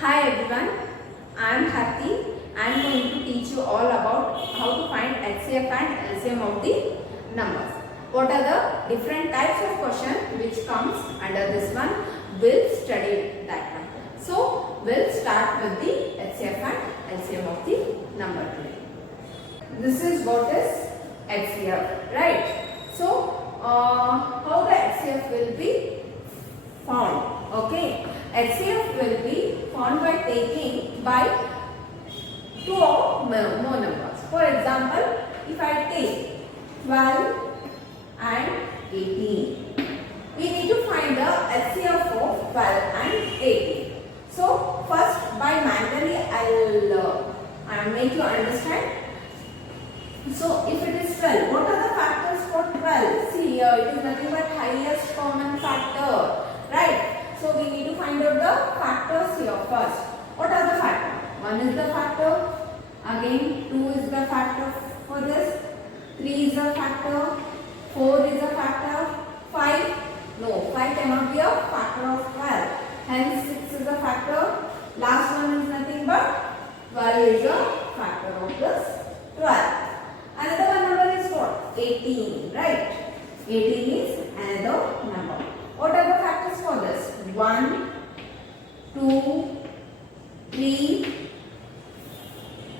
Hi everyone, I am Happy. I am going to teach you all about how to find HCF and LCM of the numbers. What are the different types of question which comes under this one? We'll study that one. So we'll start with the HCF and LCM of the number today. This is what is HCF, right? So how the HCF will be found? Okay, HCF will be found by taking by two or more numbers. For example, if I take 12 and 18, we need to find the HCF of 12 and 18. So first, by manually I'll make you understand. So if it is 12, what are the factors for 12? See here, it is nothing but highest common factor, right? So we need to find out the factors here first. What are the factors? 1 is the factor, again 2 is the factor for this, 3 is a factor, 4 is a factor, 5, no, 5 cannot be a factor of 12, hence 6 is a factor, last one is nothing but 12 is a factor of this 12. Another one number is what? 18, right? 18 is another number. What are the factors for this? 1, 2, 3,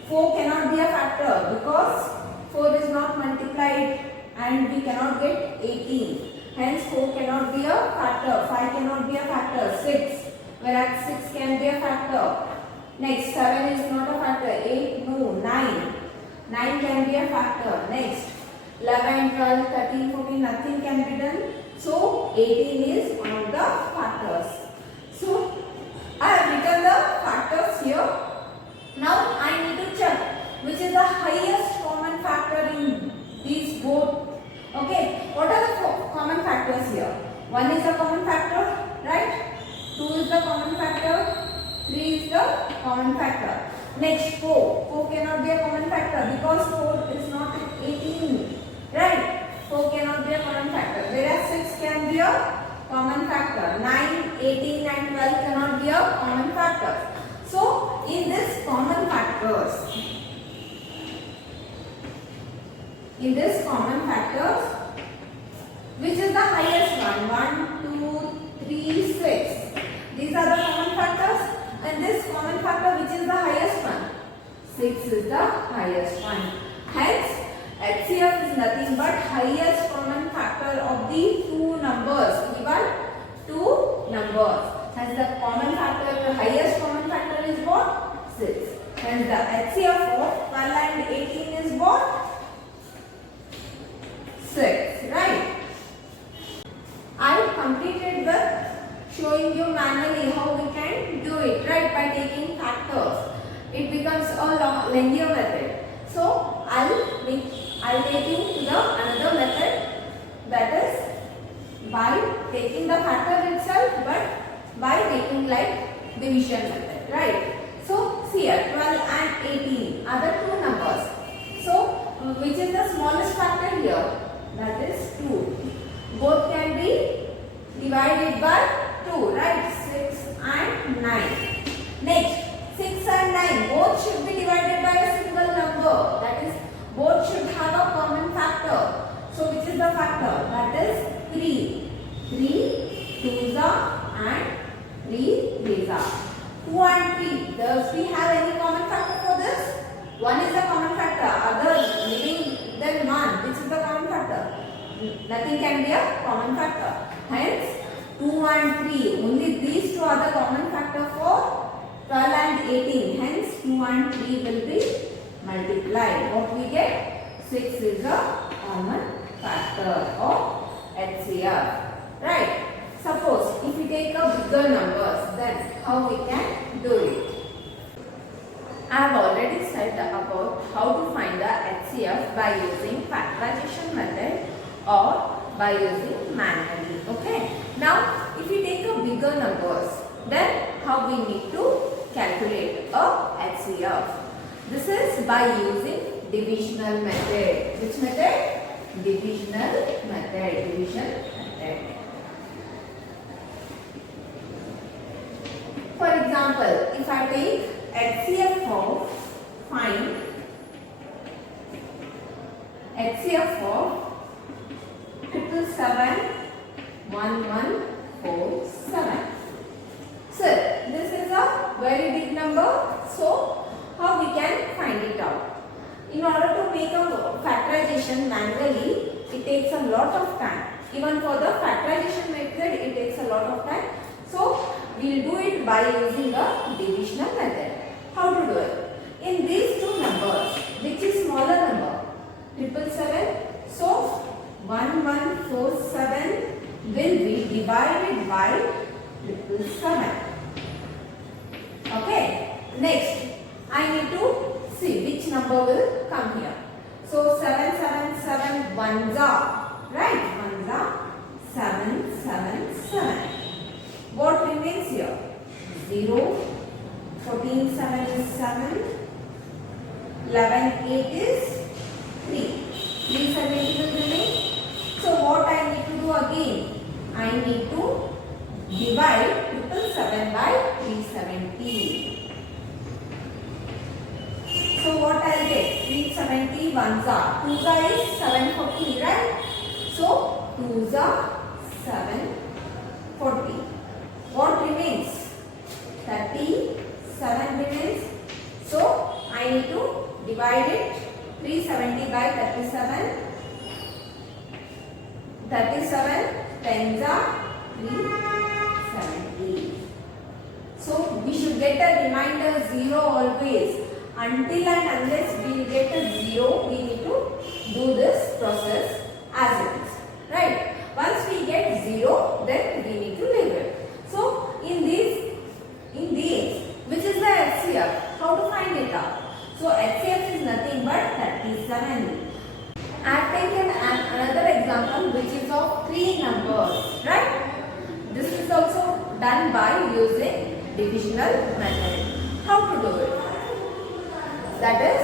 4 cannot be a factor because 4 is not multiplied and we cannot get 18. Hence 4 cannot be a factor, 5 cannot be a factor, 6, whereas 6 can be a factor. Next, 7 is not a factor, 8, no, 9. 9 can be a factor. Next, 11, 12, 13, 14, nothing can be done. So, 18 is one of the factors. So, I have written the factors here. Now, I need to check which is the highest common factor in these both. Okay, what are the common factors here? 1 is the common factor, right? 2 is the common factor. 3 is the common factor. Next, 4. 4 cannot be a common factor because 4 is not 18. Right? 4 cannot be a common factor. Whereas 6 can be a common factor. 9, 18 and 12 cannot be a common factor. So, in this common factors, which is the highest one? 1, 2, 3, 6. These are the common factors. And this common factor, which is the highest one? 6 is the highest one. Hence, HCF is nothing but highest common factor of the two numbers, given two numbers. Hence, the common factor, the highest common factor is what? 6. Hence, the HCF of 12 and 18 is what? 6, right? I completed with showing you manually how we can do it, right, by taking factors. It becomes a lengthier method. So I'll take you to the another method, that is by taking the factor itself, but by taking like division method, right? So see here, 12 and 18 are the two numbers. So which is the smallest factor here? That is 2. Both can be divided by 2, right? 6 and 9. Next, 6 and 9 both should be divided by a single number. That is, both should have a common factor. So, which is the factor? That is 3. 3 2s are and 3 3s are. 2 and 3. Does we have any common factor for this? 1 is the common factor. Other living than 1. Which is the common factor? Nothing can be a common factor. Hence, 2 and 3, only these two are the common factor for 12 and 18. Hence, 2 and 3 will be multiplied. What we get? 6 is a common factor of HCF. Right? Suppose, if we take a bigger numbers, then how we can do it? I have already said about how to find the HCF by using factorization method or by using manually. Okay. Now, if we take a bigger numbers, then how we need to calculate a HCF? This is by using divisional method. Which method? Divisional method. Division method. For example, if I find HCF of 7771147. Sir, this is a very big number, so how we can find it out? In order to make a factorization manually, it takes a lot of time. Even for the factorization method, it takes a lot of time. So we will do it by using a divisional method. How to do it? In these two numbers, which is smaller number? 777. So 1147 will be divided by 777. Okay. Next, I need to see which number will come here. So 777 ones are, right? Ones are 777. What remains here? 0. 14 7 is 7. 11 8 is 3. 370 will remain. So what I need to do again? I need to divide 777 by 370. So what I'll get? 370 ones are. 2s are is 740, right? So 2s are 740. What remains? 37 remains. So I need to divide it. 370 by 37. 37 tens are 370. So we should get a remainder 0 always. Until and unless we get a 0, we need to do this process as it is. Right? Once we get 0, then we need to leave it. So in these, which is the HCF? How to find it out? So HCF is nothing but 37. I have taken another example which is of 3 numbers. Right? This is also done by using divisional method. How to do it? That is,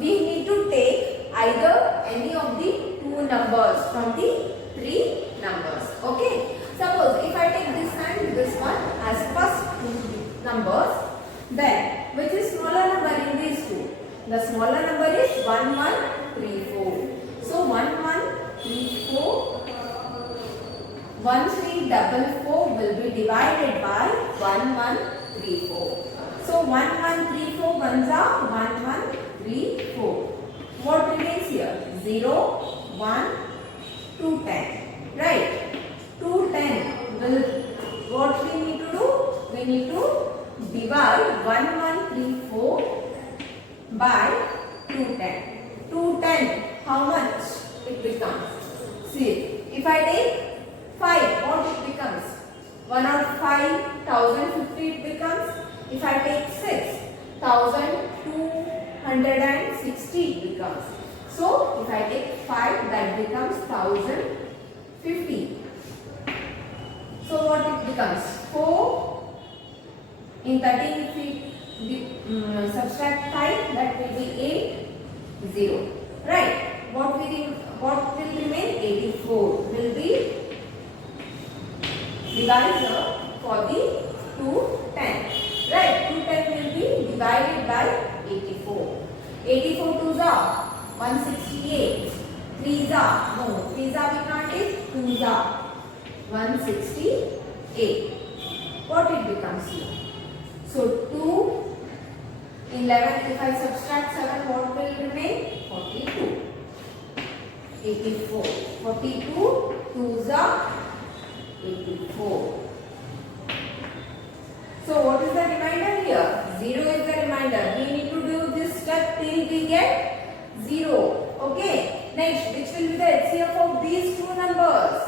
we need to take either any of the 2 numbers from the 3 numbers. Okay. Suppose if I take this and this one as first 2 numbers, then which is smaller number in these 2? The smaller number is 1134. So 1134, 1344 will be divided by 1134. So 1134 ones are 1134. What remains here? 0, 1, 2, 10. Right? 2, 10 will, what we need to do? We need to divide 1134 by 210. 210, how much it becomes? See, if I take 5, what it becomes? 1 out of 5, 1050 it becomes. If I take 6, 1260 it becomes. So if I take 5, that becomes 1050. So what it becomes? 4. In 13 if we subtract 5, that will be 8, 0. Right? What will remain? 84 will be divisor for the 210. Right? 210 will be divided by 84. 84 2s are 168. 3s are, no, 3s are we can't take. 2s are 168. What it becomes here? So 2, 11, if I subtract 7, what will remain? 42. 84. 42, 2s are 84. So what is the remainder here? 0 is the remainder. We need to do this step till we get 0. Okay. Next, which will be the HCF of these 2 numbers?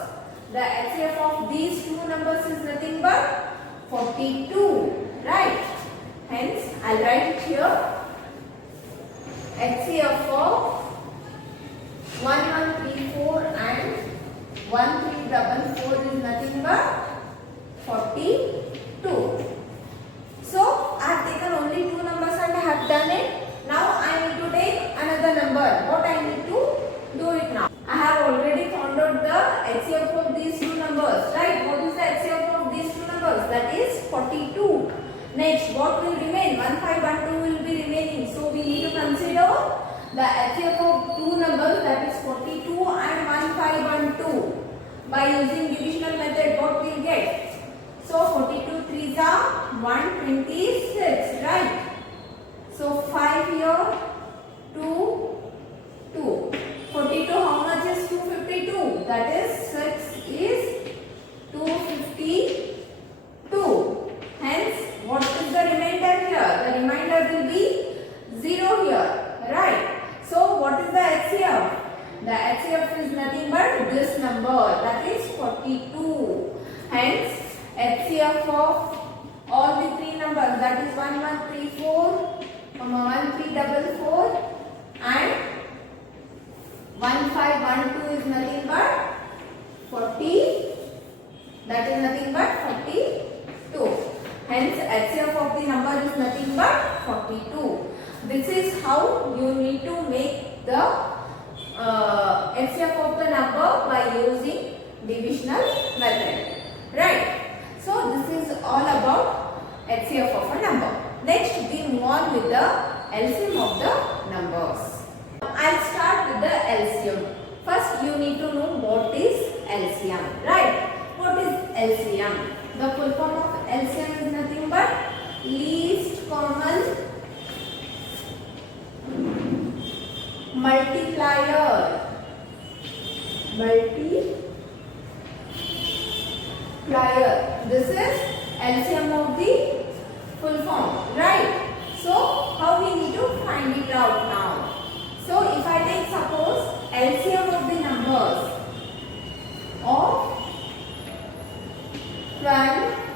The HCF of these 2 numbers is nothing but 42. Right? Hence, I'll write it here. HCF of 1134 and 1344 is nothing but 42. So, I have taken only 2 numbers and I have done it. Now, I need to take another number. What I need to do it now? I have already found out the HCF of these 2 numbers. Right? What is the HCF of these 2 numbers? That is 42. Next, what will remain? 1512 will be remaining. So, So we need to consider the HCF of two numbers, that is 42 and 1512. By using divisional method, what we will get? So 42 threes are 126, right? So 5 here, 2, 2. 42, how much is 252? That is 6 is 252. Hence, what is the remainder here? The remainder will be 0 here, right? So what is the HCF? The HCF is nothing but this number, that is 42. Hence, HCF of all the three numbers, that is 1134, 1344 and 1512 is nothing but 40. That is nothing but 42. Hence, HCF of the number is nothing but 42. This is how you need to make the HCF of the number by using divisional method. Right. So this is all about HCF of a number. Next we move on with the LCM of the numbers. I'll start with the LCM. First you need to know what is LCM. Right. What is LCM? The full form of LCM is nothing but least common multiplier. This is LCM of the full form, right? So how we need to find it out now? So if I take suppose LCM of the numbers of 12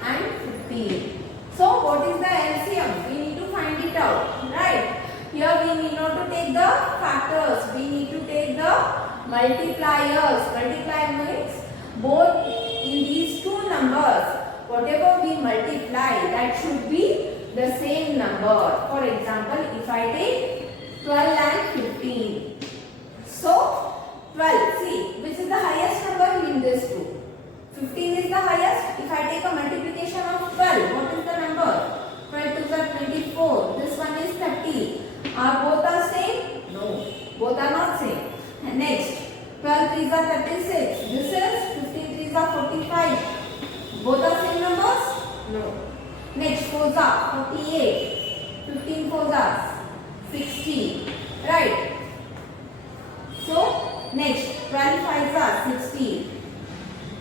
and 15. So what is the LCM? We need to find it out, right? Here we need not to take the factors, we need to take the multipliers. Multiplier means both in these two numbers, whatever we multiply, that should be the same number. For example, if I take 12 and 15. So 12, see, which is the highest number in this two? 15 is the highest. If I take a multiplication of 12, what is the number? 12 to the 24. This one is 30. Are both are same? No, both are not same. And next, 12 3s are 36. This is 15 3s are 45. Both are same numbers? No. Next, 4s are 48. 15 4s are 60. Right? So, next, 12 5s are 60.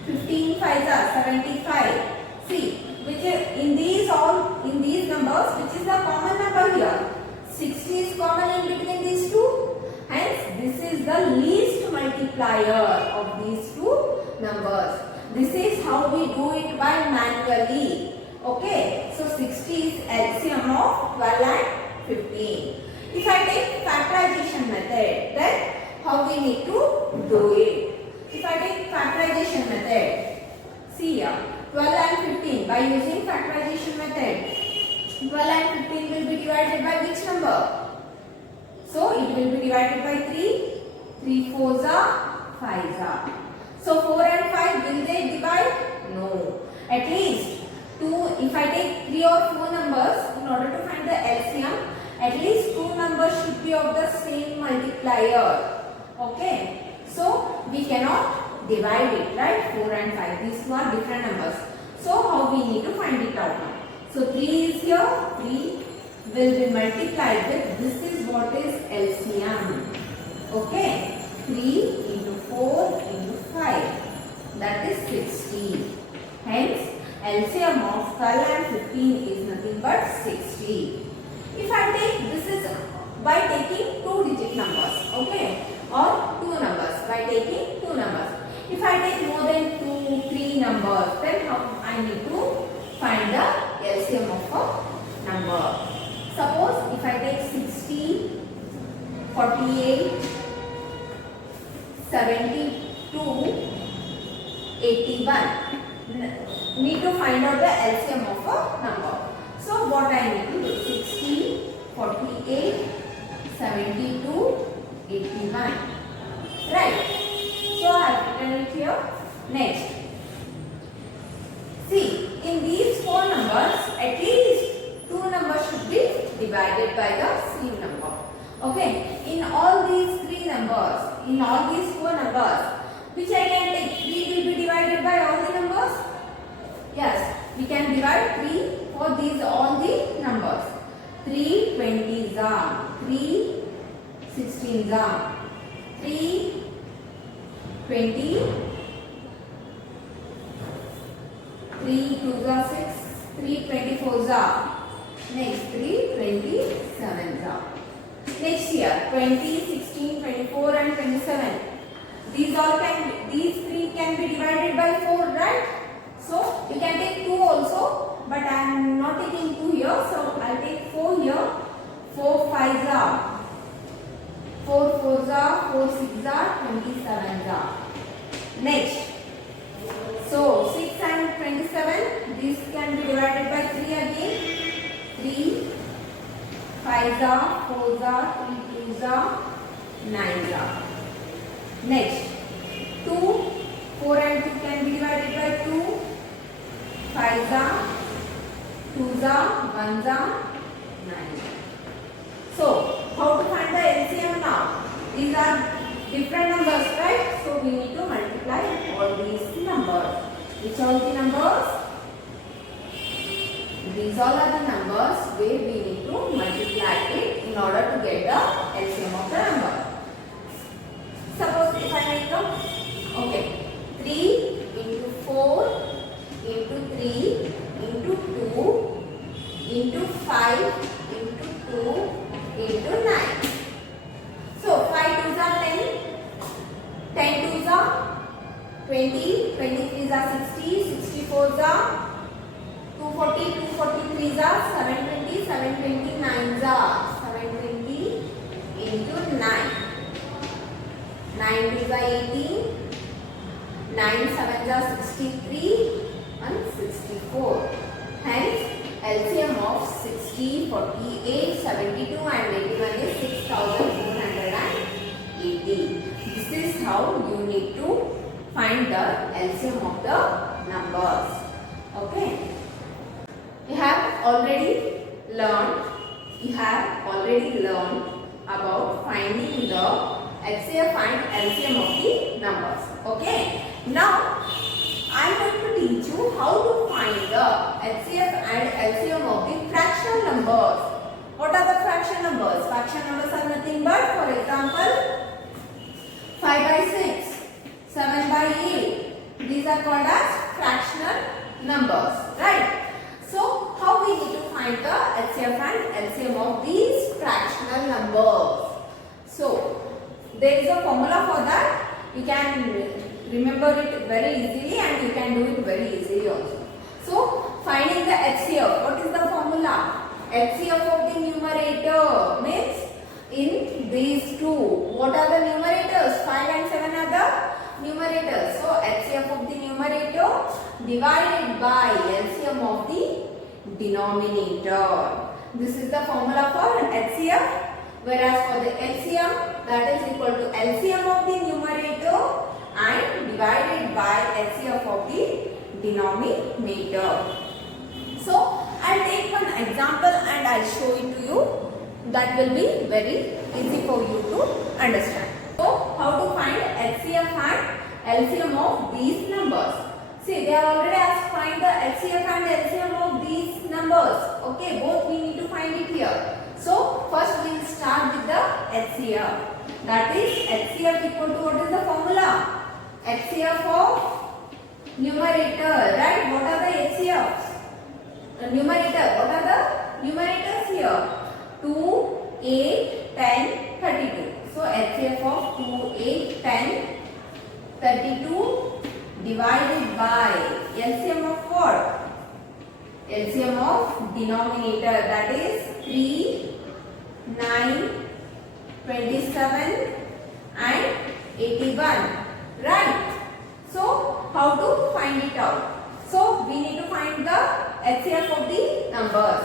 15 5s are 75. See, which is in these numbers, which is the common number here? 60 is common in between these two. Hence, this is the least multiplier of these two numbers. This is how we do it by manually. Okay. So, 60 is LCM of 12 and 15. If I take factorization method, then how we need to do it? If I take factorization method, see here, 12 and 15 by using factorization method, 12 and 15 will be divided by which number? So it will be divided by 3. 3 4s are 5s are. So 4 and 5, will they divide? No. At least 2, if I take 3 or 4 numbers, in order to find the LCM, at least 2 numbers should be of the same multiplier. Okay. So we cannot divide it, right? 4 and 5. These two are different numbers. So how we need to find it out now? So 3 is here. 3 will be multiplied with, this is what is LCM. Okay. 3 into 4 into 5. That is 60. Hence LCM of 12 and 15 is nothing but 60. If I take, this is by taking 2-digit numbers. Okay. Or 2 numbers, by taking 2 numbers. If I take more than 2, 3 numbers, then how I need to find the LCM of a number. Suppose if I take 60, 48, 72, 81. Need to find out the LCM of a number. So what I need to do? 60, 48, 72, 81. Right. So I have written it here. Next. See, in these 4 numbers, at least 2 numbers should be divided by the same number. numbers, in all these 4 numbers, which I can take? 3 will be divided by all the numbers. Yes, we can divide 3 for these all the numbers. 3 20s are, 3 16s are, 3 20, 3 2s are 6, 3 24s are. Next 3 27s are. Next here 20, 16, 24 and 27. These three can be divided by 4, right? So you can take 2 also, but I am not taking 2 here, so I will take 4 here. 4 5s are, 4 4s are, 4 6s are, 27s are. Next, so 6 and 27, these can be divided by 3 again. 3 5s are, 4s are, 3 2s are, 9s are. Next, 2, 4 and 2 can be divided by 2. 5s are, 2s are, 1s are, 9s are. So, how to find the LCM now? These are different numbers, right? So, we need to multiply all these numbers. Which are the numbers? These all are the numbers where we need to multiply it in order to get the LCM of the number. Suppose if I make a, okay, 3 into 4 into 3 into 2 into 5 into 2 into 9. So 5 2s are 10, 10 2s are 20, 23s are 60, 64s are 240, 243s are 720, 729s are 720 into 9. 9 2s are 18, 9 7s are 63 and 64. Hence, LCM of 60, 48, 72 and 81 is 6480. This is how you need to find the LCM of the numbers. Okay. You have already learned about finding the HCF and LCM of the numbers. Okay. Now, I am going to teach you how to find the HCF and LCM of the fractional numbers. What are the fraction numbers? Fraction numbers are nothing but, for example, 5 by 6, 7 by 8. These are called as fractional numbers, right? So, how we need to find the HCF and LCM of these fractional numbers? So, there is a formula for that. You can remember it very easily and you can do it very easily also. So, finding the HCF, what is the formula? HCF of the numerator means in these two. What are the numerators? 5 and 7 are the numerators. So, HCF of the numerator divided by LCM of the denominator. This is the formula for HCF. Whereas for the LCM, that is equal to LCM of the numerator and divided by LCM of the denominator. So, I will take one example and I will show it to you. That will be very easy for you to understand. So, how to find HCF and LCM of these numbers? See, they are already asked find the HCF and LCM of these numbers. Okay, both we need to find it here. So, first we will start with the HCF. That is HCF equal to, what is the formula? HCF of numerator, right? What are the HCFs? Numerator, what are the numerators here? 2, 8, 10, 32. So, HCF of 2, 8, 10, 32 divided by LCM of what? LCM of denominator, that is 3, 9, 27 and 81, right? So, how to find it out? So, we need to find the HCF of the numbers.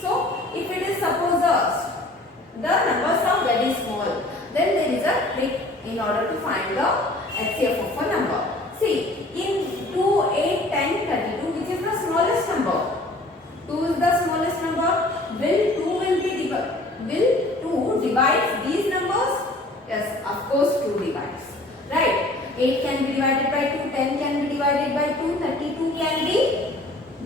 So, if it is suppose the numbers are very small, then there is a trick in order to find the HCF of a number. See, in 2, 8, 10, 32, which is the smallest number? 2 is the smallest number. Will 2 divide these numbers? Yes, of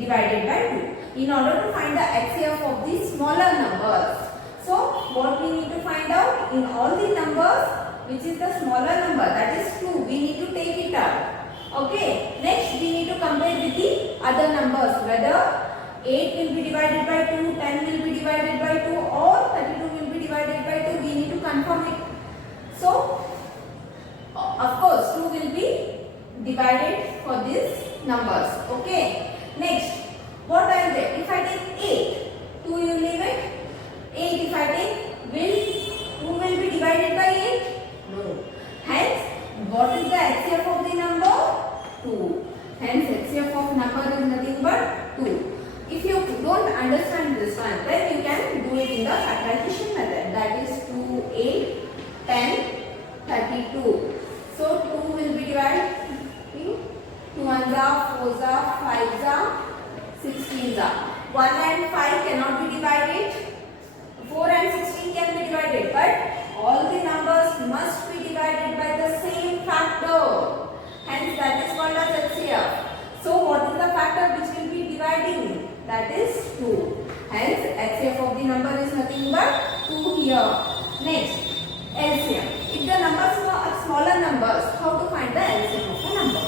divided by 2. In order to find the HCF of the smaller numbers, so what we need to find out, in all the numbers, which is the smaller number, that is 2, we need to take it out. Okay, next we need to compare with the other numbers, whether 8 will be divided by 2, 10 will be divided by 2 or 32 will be divided by 2, we need to confirm it. So, of course 2 will be divided for these numbers. Okay, next what I will get? If I take 8, 2 you leave it. 8 if I take, will 2 will be divided by 8? No. Hence, what is the HCF of the number? 2. Hence, HCF of number is nothing but 2. If you don't understand this one, then you can do it in the factorization method. That is 2, 8, 10, 32. So 2 will be divided. 2 1s are, 4s are, 5s are, 16s are. 1 and 5 cannot be divided. 4 and 16 can be divided, but all the numbers must be divided by the same factor. Hence, that is called as HCF. So, what is the factor which will be dividing? That is 2. Hence, HCF of the number is nothing but 2 here. Next, LCM. If the numbers are smaller numbers, how to find the LCM of a number?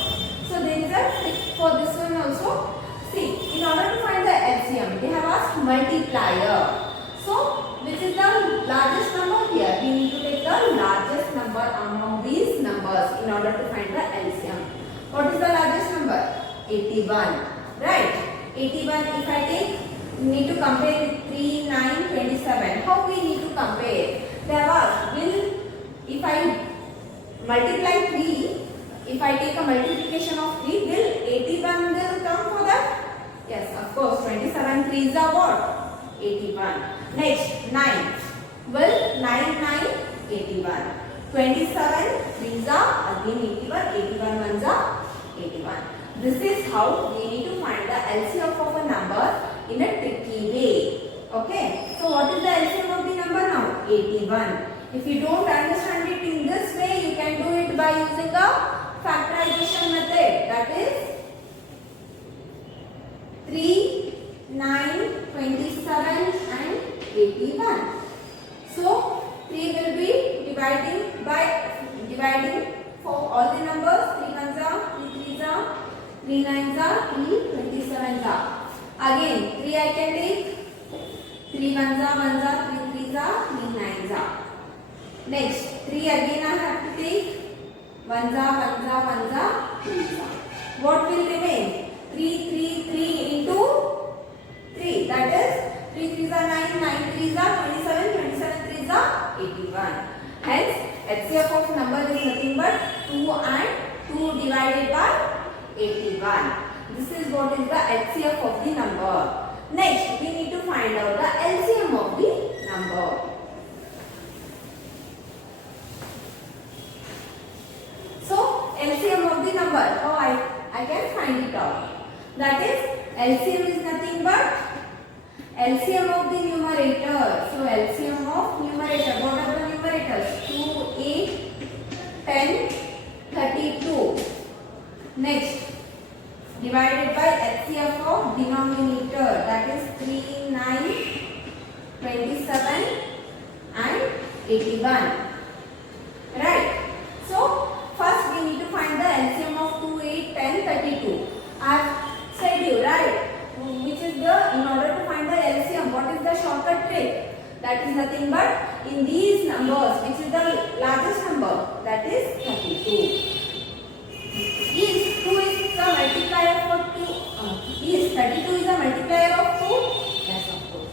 So, there is a trick for this one also. See, in order to find the LCM, they have asked multiplier. So, which is the largest number here? We need to take the largest number among these numbers in order to find the LCM. What is the largest number? 81. Right? 81 if I take, we need to compare with 3, 9, 27. How we need to compare? They have asked, if I multiply 3, if I take a multiplication of 3, will 81 will come for that? Yes, of course. 27 3s are what? 81. Next, 9. Will 9, 9, 81. 27 3s are again 81. 81 1s are 81. This is how we need to find the LCM of a number in a tricky way. Okay. So, what is the LCM of the number now? 81. If you don't understand it in this way, you can do it by using a factorization method. That is 3, 9, 27 and 81. So, 3 will be dividing for all the numbers. 3 1s are, 3 3s are, 3 9s are, 3 27s are. Again, 3 I can take. 3 1s are, 3 3s are, 3 9s are. Next, 3 again I have to take. 1s are, 3s are. What will remain? 3 3 3 into 3. That is 3 3s are 9, 9 3s are 27, 27 3s are 81. Hence, HCF of number is nothing but 2 and 2 divided by 81. This is what is the HCF of the number. Next, we need to find out the LCM of the number. So, LCM of the number, how I can find it out. That is, LCM is nothing but LCM of the numerator. So, LCM of numerator. What are the numerators? 2, 8, 10, 32. Next, divided by HCF of denominator. That is 3, 9, 27 and 81. Right. So, first we need to find the LCM of 2, 8, 10, 32. I have said you, right? Which is in order to find the LCM, what is the shortcut trick? That is nothing but in these numbers, which is the largest number, that is 32. Is 2 is the multiplier for 2? Is 32 is a multiplier of 2? Yes, of course.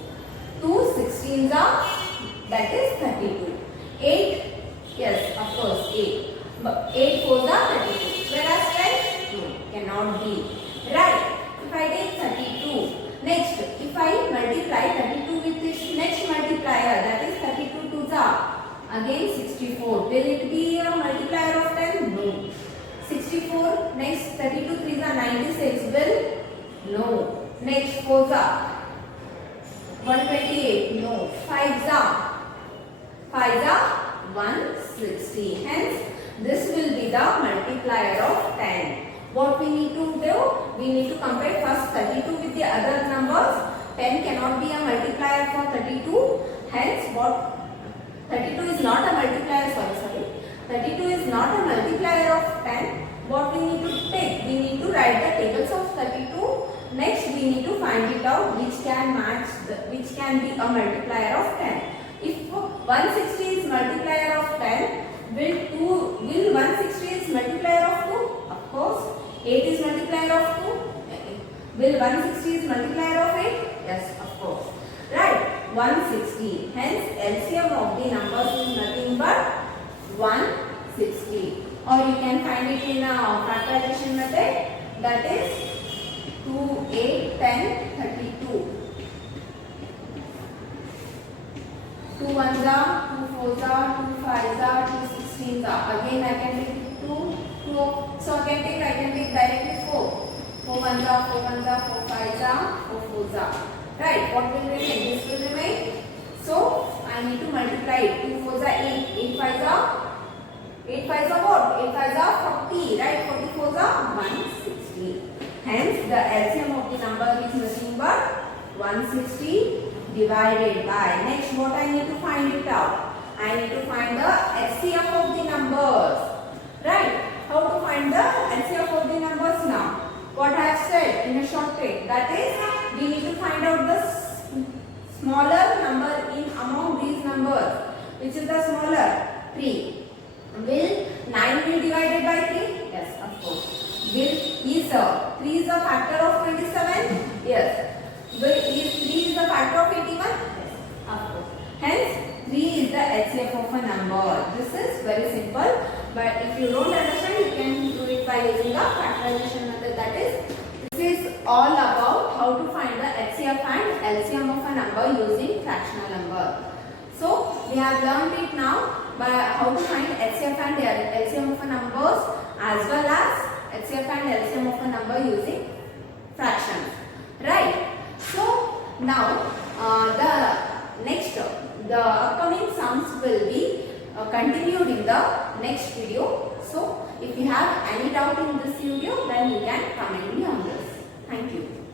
2 16s are, that is 32. 8, yes, of course, 8. But 8 4s are 32. Whereas 10? No, cannot be. Right. If I take 32, next, if I multiply 32 with this next multiplier, that is 32 2s are, again 64. Will it be a multiplier of 10? No. 64, next 32 3s are 96. Will? No. Next 4s are 128. No. 5s are 160. Hence, this will be the multiplier of 10. What we need to do? We need to compare first 32 with the other numbers. 10 cannot be a multiplier for 32. Hence, what 32 is not a multiplier. Sorry. 32 is not a multiplier of 10. What we need to take? We need to write the tables of 32. Next, we need to find it out which can match, which can be a multiplier of 10. If 160 is multiplier of 10, will 160 is multiplier of 2? Of course. 8 is multiplier of 2. Will 160 is multiplier of 8? Yes, of course. Right, 160. Hence, LCM of the numbers is nothing but 160. Or you can find it in a factorization method, that is 2, 8, 10, 32. 2 ones are, 2 fours are, 2 fives are, 2 16s are. Again I can take 2, so I can take directly 4. 4 ones are, 4 ones are, 4 fives are, 4 fours are. Right, what will remain? This will remain. So I need to multiply it. 2 fours are 8, 8 fives are, 8 fives are what? 8 fives are 40, right? 44s are 160. Hence the LCM of the number is nothing but 160 divided by. Next, what I need to find it out? I need to find the LCM of the numbers. Right? How to find the LCM of the numbers now? What I have said in a short trick, that is, we need to find out the smaller number in among these numbers. Which is the smaller? 3. Will 9 be divided by 3? Yes, of course. Will 3 is a factor of 27? Yes. Will 3 is the factor of 81? Yes, of course. Hence, 3 is the HCF of a number. This is very simple. But if you don't understand, you can do it by using a factorization method. That is, this is all about how to find the HCF and LCM of a number using fractional number. So, we have learned it now by how to find HCF and LCM of a numbers as well as HCF and LCM of a number using fractions. Right. So, now the upcoming sums will be continued in the next video. So, if you have any doubt in this video, then you can comment me on this. Thank you.